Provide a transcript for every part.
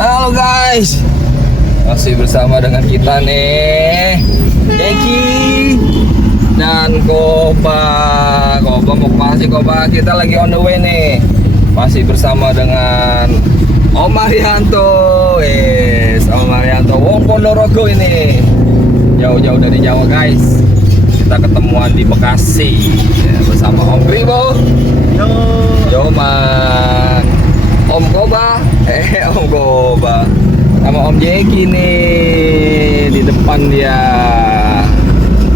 Halo guys, masih bersama dengan kita nih, Jeki dan Koba. Koba mau kemana sih Koba? Kita lagi on the way nih. Masih bersama dengan Om Arianto. Om Arianto Wong Ponorogo ini. Jauh-jauh dari Jawa guys. Kita ketemuan di Bekasi ya, bersama Om Ribo. Yo man. Om Koba, Om Koba sama Om Jeki nih di depan dia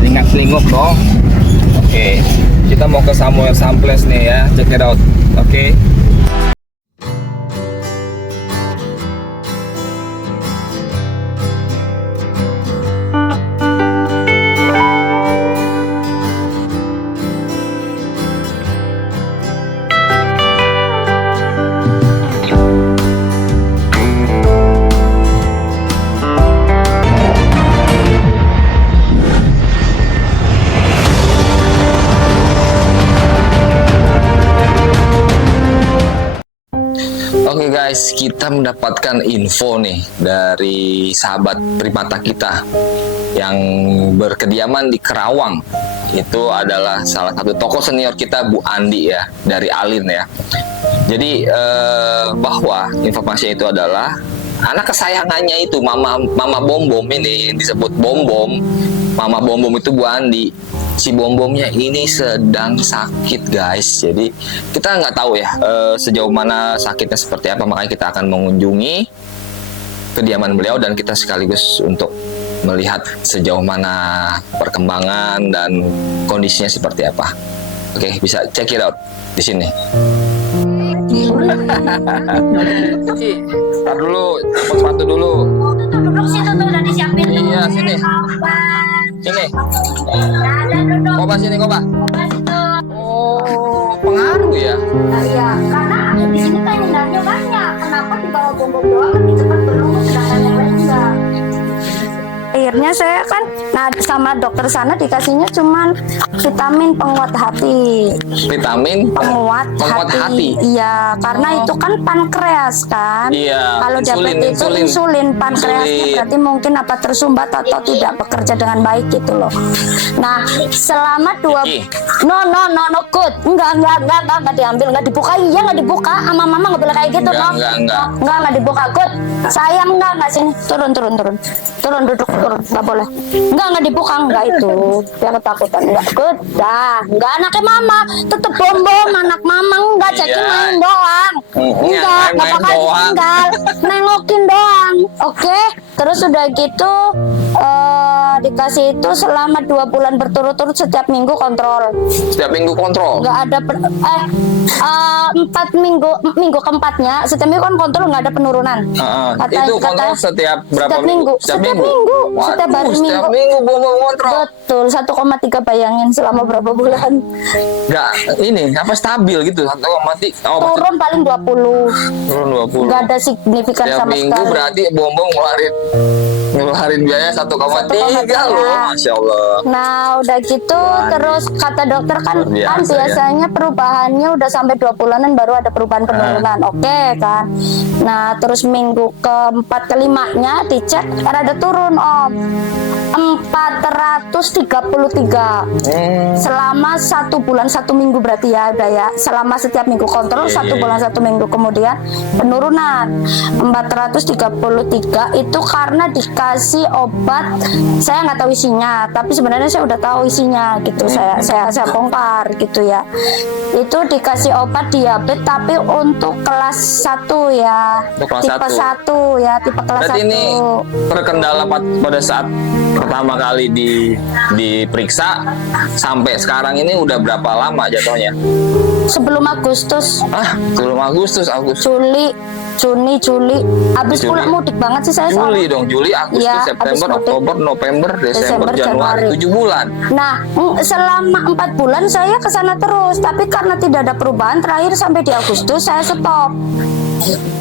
selingkuh dong. Oke, kita mau ke Samuel Samples nih ya, check it out. Oke. Oke guys, kita mendapatkan info nih dari sahabat primata kita yang berkediaman di Kerawang. Itu adalah salah satu tokoh senior kita, Bu Andi ya, dari Alin ya. Jadi bahwa informasi itu adalah anak kesayangannya itu Mama Bom Bom ini, yang disebut Bom Bom. Mama Bom Bom itu Bu Andi. Si Bom Bomnya ini sedang sakit guys. Jadi kita nggak tahu ya sejauh mana sakitnya seperti apa. Makanya kita akan mengunjungi kediaman beliau dan kita sekaligus untuk melihat sejauh mana perkembangan dan kondisinya seperti apa. Oke, bisa check it out di sini. Start dulu, sepatu dulu. Duduk situ tuh udah disiapin tuh. Iya, sini. Sini. Koba sini, Koba. Oh, pengaruh ya? Iya, karena di sini kan hindarnya banyak. Kenapa di bawah bom-bom doang kan cepat belum, sedangkan yang lain enggak. Akhirnya saya kan, nah sama dokter sana dikasihnya cuman vitamin penguat hati. Vitamin Penguat hati. Iya, karena itu kan pankreas kan. Iya. Kalau diabetes itu insulin pankreasnya berarti mungkin apa tersumbat atau tidak bekerja dengan baik gitu loh. Nah, selama no good. Enggak diambil, enggak dibuka. Iya, enggak dibuka. Sama mama enggak boleh kayak gitu, enggak dibuka. Good. Saya enggak sini. Turun duduk. Nggak boleh, nggak dibuka, nggak itu dia ketakutan, nggak good dah, nggak anaknya mama, tetep bom anak mama, nggak cekin main doang, nggak bakal ditinggal, nengokin doang, oke? Terus udah gitu dikasih itu selama 2 bulan berturut-turut setiap minggu kontrol. Setiap minggu kontrol? Nggak ada 4 minggu keempatnya setiap minggu kan kontrol, nggak ada penurunan. Itu kontrol setiap berapa minggu? Setiap minggu. Waduh, setiap hari setiap minggu kontrol. Betul, 1,3 bayangin selama berapa bulan. Nggak, ini apa stabil gitu? 1,3. Turun paling 20. Turun 20. Nggak ada signifikan setiap sama minggu sekali. Berarti Bom ngeluarin biaya 1,3 loh, Masya Allah. Nah udah gitu terus kata dokter kan biasanya perubahannya udah sampai 2 bulanan baru ada perubahan penurunan. Oke kan. Nah terus minggu keempat kelimanya dicek ada turun Om, 433 selama 1 bulan 1 minggu berarti ya udah ya, selama setiap minggu kontrol 1 bulan 1 minggu kemudian penurunan 433 itu karena dikasih obat. Saya nggak tahu isinya tapi sebenarnya saya udah tahu isinya gitu. Saya bongkar gitu ya. Itu dikasih obat diabetes tapi untuk kelas 1 ya, tipe 1 ya, tipe kelas 1. Berarti ini terkendala pada saat pertama kali diperiksa sampai sekarang ini udah berapa lama jatuhnya? Sebelum Agustus. Sebelum Agustus. Juni, Juli. Habis pulang mudik banget sih saya. Juli dong, Juli, Agustus, ya, September, Oktober, November, Desember, Januari. 7 bulan. Nah, selama 4 bulan saya ke sana terus, tapi karena tidak ada perubahan terakhir sampai di Agustus saya stop.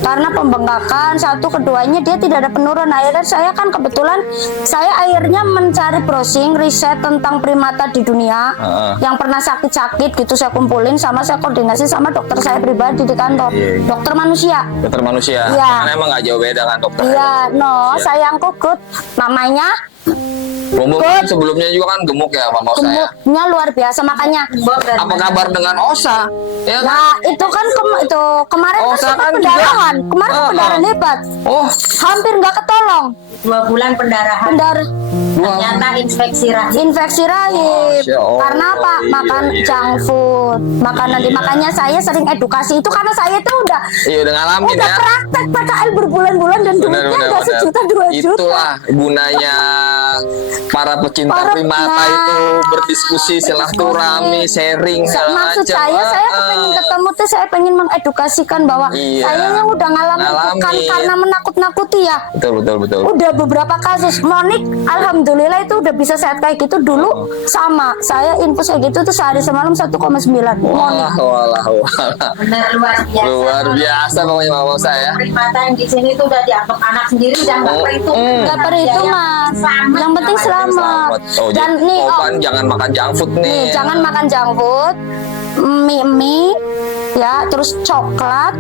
karena pembengkakan satu, keduanya dia tidak ada penurunan. Akhirnya saya kan kebetulan saya akhirnya mencari browsing riset tentang primata di dunia yang pernah sakit-sakit gitu, saya kumpulin sama saya koordinasi sama dokter saya pribadi di kantor, dokter manusia. Dokter manusia. Iya. Karena emang nggak jauh beda kan dokter. Iya, no, sayang kukut namanya. Bombom kan sebelumnya juga kan gemuk ya Mama Osa ya. Gemuknya luar biasa, makanya Apa kabar dengan Osa? Ya kan? nah itu kan kemarin Oh, kan sempat kan pendarahan, juga. kemarin pendarahan hebat, Oh, hampir nggak ketolong. 2 bulan pendarahan. Ternyata Infeksi rahim. Masya Allah. Karena apa? Makan junk food, makanan makanya saya sering edukasi itu karena saya tuh udah ngalamin ya. praktek PKL berbulan-bulan dan duitnya nggak sejuta 2 juta. Itulah gunanya para pecinta primata itu berdiskusi, silaturahmi, sharing segala Maksud macam. saya pengen ketemu tuh, saya pengen mengedukasikan bahwa Iya. saya yang udah ngalamin bukan karena menakut-nakuti ya. Betul. Udah beberapa kasus. Monik alhamdulillah itu udah bisa sehat kayak gitu. Dulu sama saya infus kayak gitu tuh sehari semalam 1,9. Monik. Walah. Benar luar biasa. Luar biasa pokoknya Mama Osa ya. Primata yang di sini tuh udah dianggap anak sendiri dan nggak perhitung. Nggak perhitungan. Yang penting selamat. Oh, Dan nih Om, jangan makan junk food nih. jangan makan junk food, mie ya, terus coklat,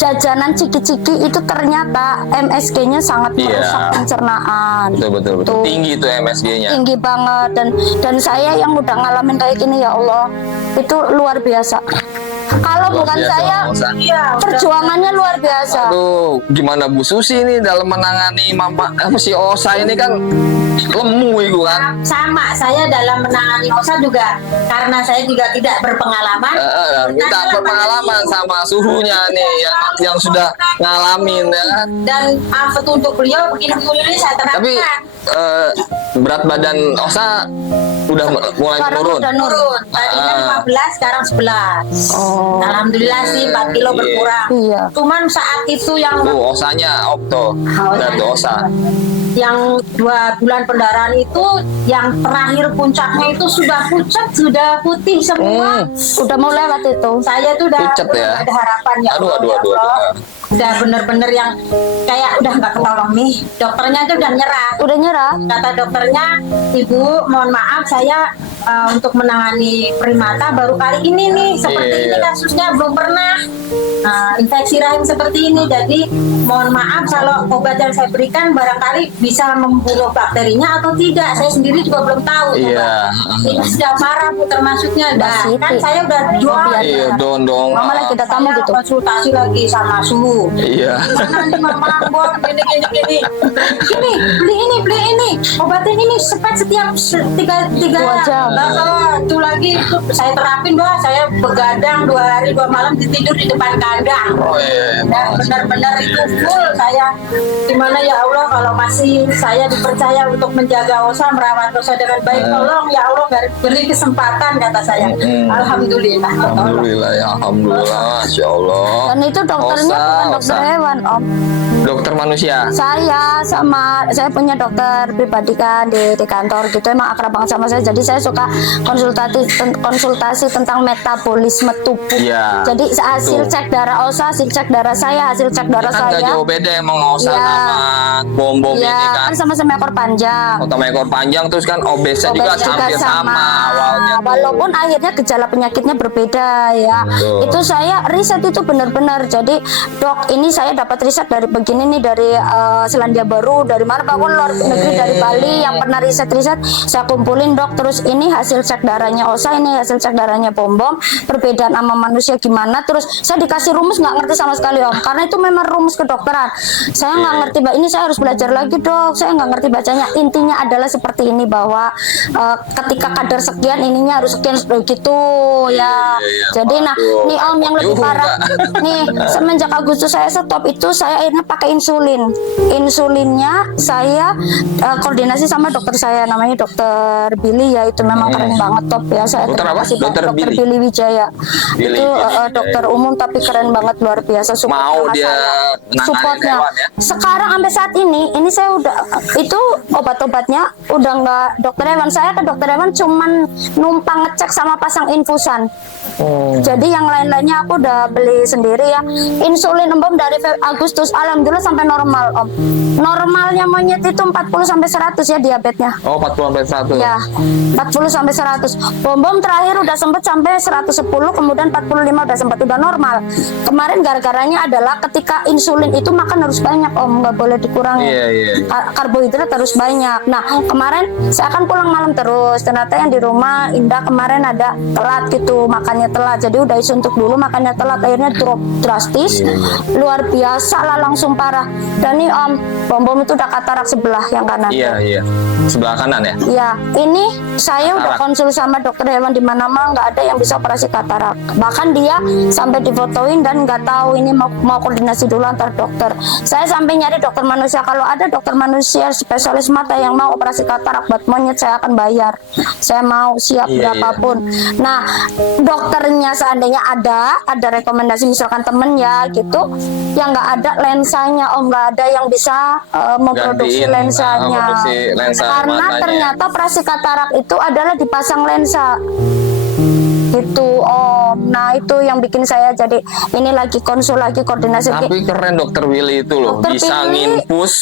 jajanan ciki-ciki itu ternyata MSG-nya sangat merusak pencernaan. Betul. Tuh. Tinggi tuh MSG-nya. Tinggi banget, dan saya yang udah ngalamin kayak gini, ya Allah, itu luar biasa. Kalau Luar bukan biasa, saya, Mama Osa. perjuangannya luar biasa. Aduh, gimana Bu Susi nih dalam menangani si Osa ini kan lemu itu kan. Sama, saya dalam menangani Osa juga karena saya juga tidak berpengalaman. Kita berpengalaman sama suhunya nih yang sudah ngalamin ya kan. Dan petunjuk beliau begini saya terapkan. Tapi berat badan Osa udah mulai menurun. Udah Turun. Tadinya 15, sekarang 11. Oh. Alhamdulillah sih 4 kilo berkurang. Iya. Cuman saat itu yang Tuh Osanya Okto. Berat Osa. yang 2 bulan pendarahan itu, yang terakhir puncaknya itu sudah pucat, sudah putih semua. Udah mau lewat itu. Saya tuh udah Pucat ya? nggak ada harapan ya. Aduh. Udah bener-bener yang kayak udah nggak ketolong nih. Dokternya tuh udah nyerah. Udah nyerah. Kata dokternya, Ibu, mohon maaf saya untuk menangani primata baru kali ini nih, seperti ini kasusnya belum pernah infeksi rahim seperti ini. Jadi mohon maaf kalau obat yang saya berikan barangkali bisa membunuh bakterinya atau tidak. Saya sendiri juga belum tahu. Iya. Ini sudah parah Bu, termasuknya. Nah, Siti. kan saya udah jual. Iya, dong. Mama lagi ada tamu Saya gitu. konsultasi lagi sama suhu. Iya. Mana nih mama, buat gini. Beli ini. Obatin ini setiap 3 2 jam. itu lagi saya terapin bahwa saya begadang 2 hari 2 malam tidur di depan kandang. Oh iya. Dan benar-benar itu full saya. Gimana ya Allah, kalau masih saya dipercaya untuk menjaga Osa, merawat Osa dengan baik, tolong ya Allah beri kesempatan, kata saya. Alhamdulillah. Alhamdulillah, Masya Allah. Dan itu dokternya bukan dokter hewan, Om. Dokter manusia. Saya punya dokter pribadi kan di kantor gitu, emang akrab banget sama saya. Jadi saya suka konsultasi tentang metabolisme tubuh. Iya. Jadi hasil cek darah Osa, hasil cek darah saya, hasil cek darah Kan gak saya. jauh beda emang Osa Iya. sama Bombom ini Iya, kan. kan sama-sama ekor panjang. Sama ekor panjang terus kan obesnya juga Obes hampir sama awalnya. Walaupun akhirnya gejala penyakitnya berbeda ya. Betul. Itu saya riset itu benar-benar. Jadi dok, ini saya dapat riset dari begini nih, dari Selandia Baru, dari mana Pak, luar negeri, dari Bali yang pernah riset saya kumpulin dok. Terus ini hasil cek darahnya Osa, ini hasil cek darahnya Bombom, perbedaan sama manusia gimana. Terus saya dikasih rumus, nggak ngerti sama sekali Om, karena itu memang rumus kedokteran. Saya nggak ngerti, ini saya harus belajar lagi dok, saya nggak ngerti bacanya. Intinya adalah seperti ini, bahwa ketika kadar sekian ininya harus sekian gitu ya. Iya. Jadi nah, Waduh, nih Om yang lebih juga. parah nih, semenjak Agustus saya stop itu, saya akhirnya pakai insulinnya saya koordinasi sama dokter saya, namanya dokter Billy ya, itu memang memang keren banget, top ya. Saya Dokter terima apa? kasih, Pak. Dokter Billy? Billy Wijaya. Billy Itu Wijaya. dokter umum tapi keren banget, luar biasa support Mau sama dia saya. nanganin Supportnya. hewan ya? Sekarang sampai saat ini saya udah itu obat-obatnya udah nggak dokter hewan. Saya ke dokter hewan cuman numpang ngecek sama pasang infusan. Jadi yang lain-lainnya aku udah beli sendiri ya. Insulin Om dari Agustus alhamdulillah sampai normal Om. Normalnya monyet itu 40 sampai 100 ya diabetesnya. Oh, 40 sampai 100. Ya, 40 sampai 100. Bom terakhir udah sempat sampai 110, kemudian 45 udah sempat udah normal. Kemarin gara-garanya adalah ketika insulin itu makan harus banyak Om, nggak boleh dikurangi. Iya. Karbohidrat harus banyak. Nah, kemarin saya akan pulang malam terus. Ternyata yang di rumah Indah kemarin ada telat gitu, makannya telat. Jadi udah suntuk dulu, makannya telat, akhirnya drop drastis. Luar biasa lah, langsung parah. Dan nih Om, bom itu udah katarak sebelah yang kanan. Iya. Sebelah kanan ya? Ya, ini saya udah Katarak. konsul sama dokter hewan di mana-mana nggak ada yang bisa operasi katarak. Bahkan dia sampai difotoin dan nggak tahu ini mau koordinasi dulu antar dokter. Saya sampai nyari dokter manusia. Kalau ada dokter manusia spesialis mata yang mau operasi katarak buat monyet, saya akan bayar. Saya mau siap Iya, berapapun. Nah, dokternya seandainya ada rekomendasi misalkan temen ya gitu, yang nggak ada lensanya Om, nggak ada yang bisa memproduksi Gantiin, lensanya. memproduksi lensa Karena matanya. ternyata operasi katarak itu adalah dipasang lensa gitu Om. Nah itu yang bikin saya jadi ini lagi konsul lagi koordinasi. Tapi keren dokter Willy itu loh, Dokter bisa Willy. nginfus,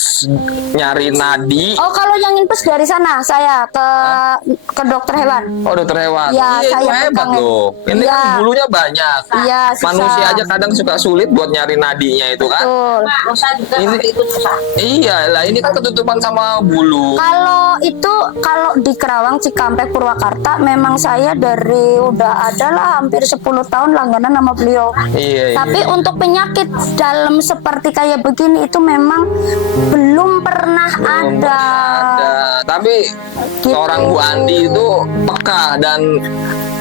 nyari nadi. Oh kalau yang infus dari sana saya ke dokter hewan. Oh, dokter hewan. Ya, Iya, itu saya hebat pegang. loh. Ini Iya. kan bulunya banyak. Iya, susah. Manusia aja kadang suka sulit buat nyari nadinya itu kan. Betul. Mak, usah juga Ini- waktu itu susah. Iya lah, ini kan ketutupan sama bulu. Kalau di Kerawang, Cikampek, Purwakarta memang saya dari udah ada lah hampir 10 tahun langganan sama beliau. Iya. Tapi untuk penyakit dalam seperti kayak begini itu memang belum pernah ada. Tapi Gitu. seorang Bu Andi itu peka dan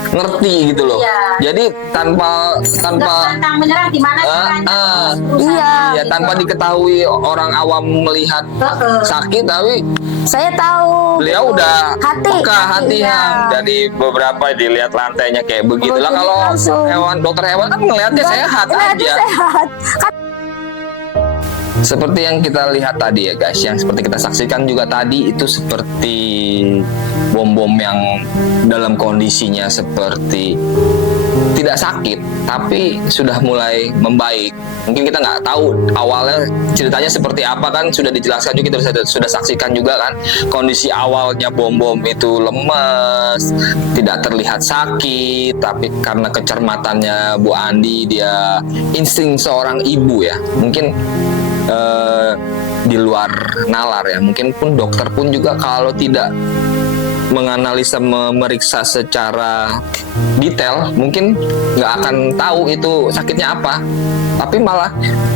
ngerti gitu loh. Iya. Jadi tanpa Nggak pantang menyerah di mana caranya. Iya. ya tanpa diketahui orang awam melihat sakit, tapi Saya tahu. beliau udah Hati. peka hati Iya. dari beberapa dilihat lantainya kayak begitu lah. Jadi Kalau langsung. dokter hewan kan ngelihatnya sehat Lihat aja. sehat. Kan Seperti yang kita lihat tadi ya guys, yang seperti kita saksikan juga tadi itu seperti bom-bom yang dalam kondisinya seperti tidak sakit tapi sudah mulai membaik. Mungkin kita nggak tahu awalnya ceritanya seperti apa, kan sudah dijelaskan juga, kita sudah saksikan juga kan kondisi awalnya bom-bom itu lemes, tidak terlihat sakit, tapi karena kecermatannya Bu Andi, dia insting seorang ibu ya, mungkin di luar nalar ya, mungkin pun dokter pun juga kalau tidak menganalisa, memeriksa secara detail mungkin nggak akan tahu itu sakitnya apa, tapi malah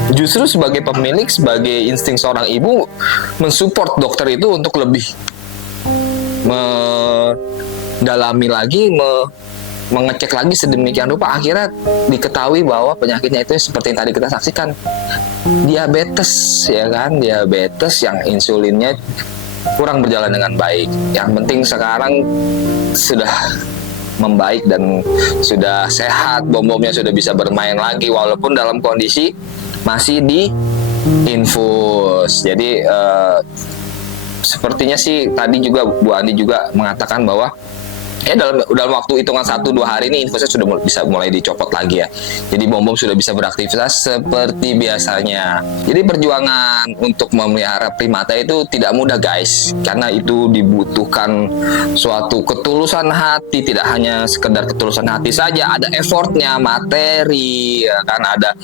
justru sebagai pemilik, sebagai insting seorang ibu mensupport dokter itu untuk lebih mendalami lagi, mengecek lagi sedemikian rupa, akhirnya diketahui bahwa penyakitnya itu seperti yang tadi kita saksikan, diabetes ya kan, diabetes yang insulinnya kurang berjalan dengan baik. Yang penting sekarang sudah membaik dan sudah sehat, bom-bomnya sudah bisa bermain lagi walaupun dalam kondisi masih di infus. Jadi sepertinya sih tadi juga Bu Andi juga mengatakan bahwa dalam waktu hitungan 1-2 hari ini infusnya sudah bisa mulai dicopot lagi ya. Jadi bom-bom sudah bisa beraktivitas seperti biasanya. Jadi perjuangan untuk memelihara primata itu tidak mudah guys, karena itu dibutuhkan suatu ketulusan hati, tidak hanya sekedar ketulusan hati saja, ada effortnya, materi, ya kan, ada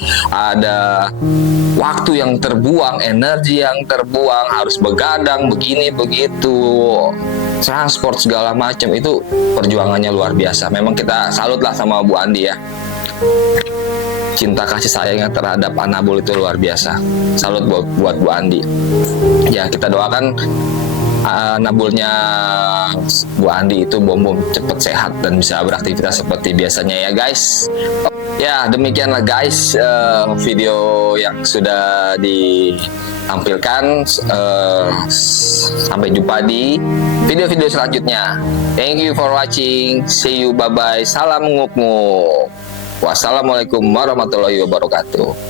waktu yang terbuang, energi yang terbuang, harus begadang begini begitu, transport segala macam, itu perjuangannya luar biasa. Memang kita salut lah sama Bu Andi ya. Cinta kasih sayangnya terhadap Anabul itu luar biasa. Salut buat Bu Andi. Ya kita doakan nabulnya Bu Andi itu Bom cepet sehat dan bisa beraktivitas seperti biasanya ya guys. Ya demikianlah guys video yang sudah ditampilkan. Sampai jumpa di video-video selanjutnya. Thank you for watching. See you, bye bye. Salam nguk-nguk. Wassalamualaikum warahmatullahi wabarakatuh.